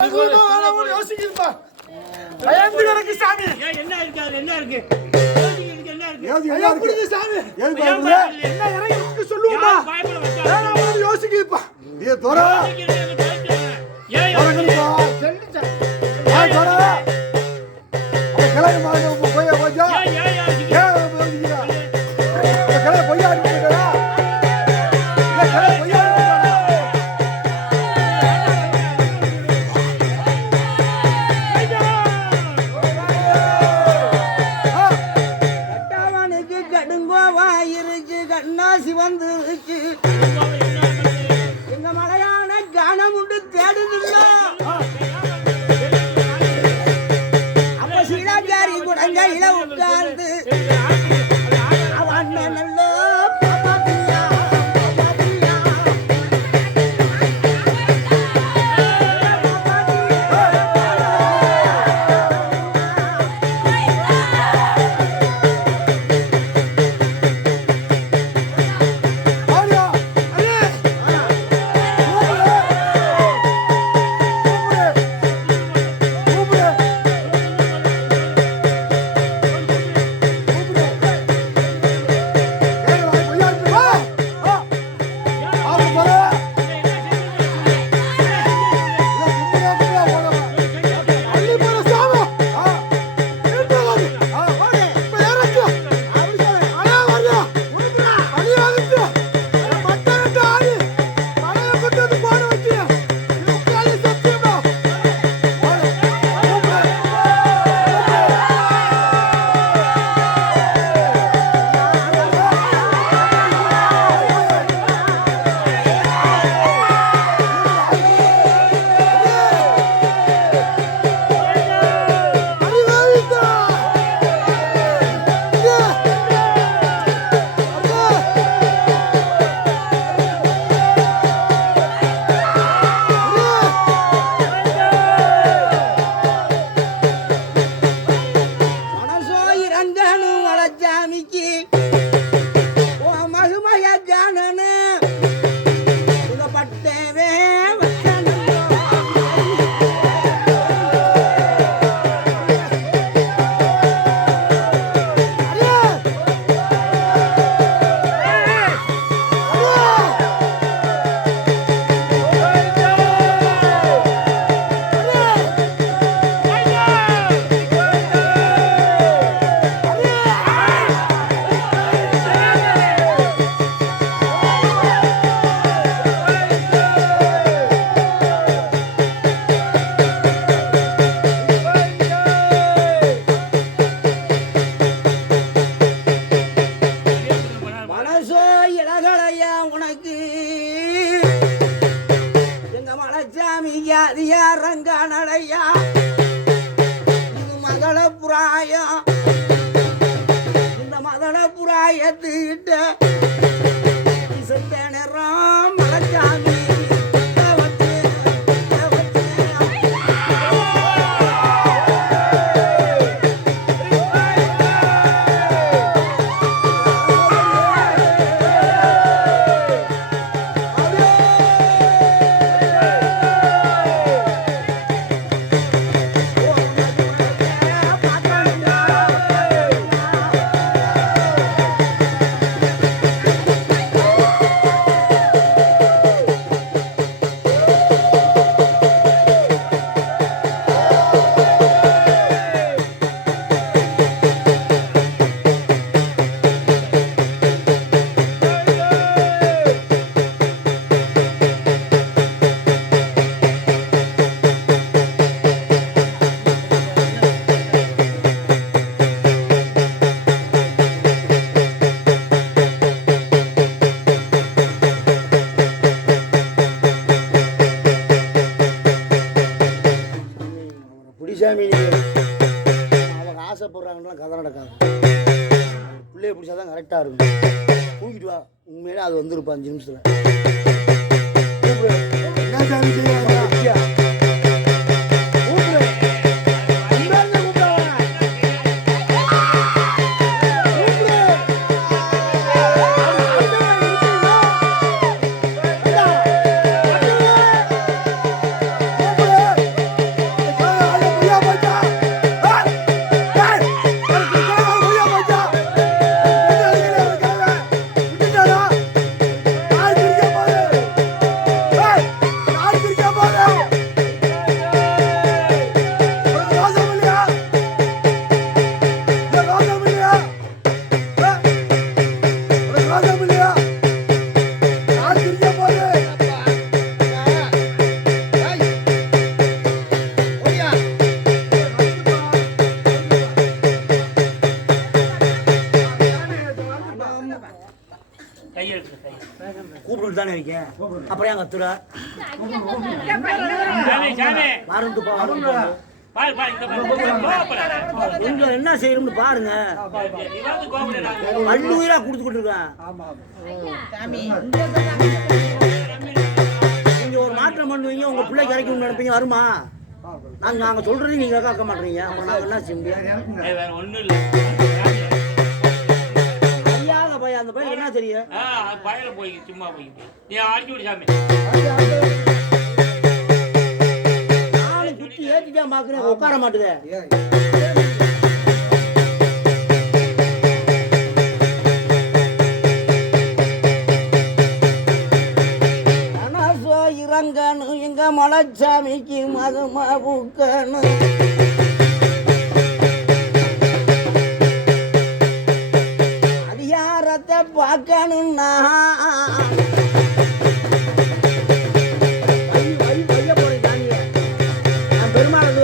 யோசிக்கிறப்பா பயந்து கிடக்கு சாமி. என்ன இருக்கு அது? என்ன இருக்கு? சாமி என்ன இறங்கி சொல்லுவோமா? யோசிக்கிறப்பா கண்ணாசி வந்துருச்சு. எங்க மலையான காணம் உண்டு தேடுதில்ல. அப்ப சீலாச்சாரி குடங்கையில உட்கார்ந்து அவன் நல்ல ரங்கானடையா மகள புராயம். இந்த மகள புராயத்துக்கிட்ட செத்த நேரம் மலைச்சாமி அவங்க ஆசைப்படுறாங்கலாம் கதை நடக்காது. பிள்ளைய பிடிச்சாதான் கரெக்டாக இருக்கும். தூக்கிட்டு வா, உண்மையிலே அது வந்துருப்பா 5 நிமிஷத்தில். என்ன சாமி செய்வாங்க? தானே வைக்க அப்புறம் ஏன் கத்துற மறந்துப்பா கொஞ்சம் என்ன செய்யணும்னு பாருங்க பல்லுயிரா கொடுத்துக்கிட்டு இருக்கேன் நீங்க ஒரு மாற்றம் பண்ணுவீங்க உங்க பிள்ளைக்கு இறக்கி நினைப்பீங்க வருமா நாங்க சொல்றது நீங்க கேட்க மாட்டீங்க அப்புறம் நாங்க என்ன செய்ய முடியும் அறியாத பையன் அந்த பையன் என்ன தெரியும் சும்மா போய் நீ அடிச்சு விடு சாமி நானும் குத்தி ஏத்திட்டா பாக்குறேன் உட்கார மாட்டுதே இறங்கணும் எங்க மலைச்சாமிக்கு மகமா பூக்கணும் அதிகாரத்தை பார்க்கணும்னா பெருமாள்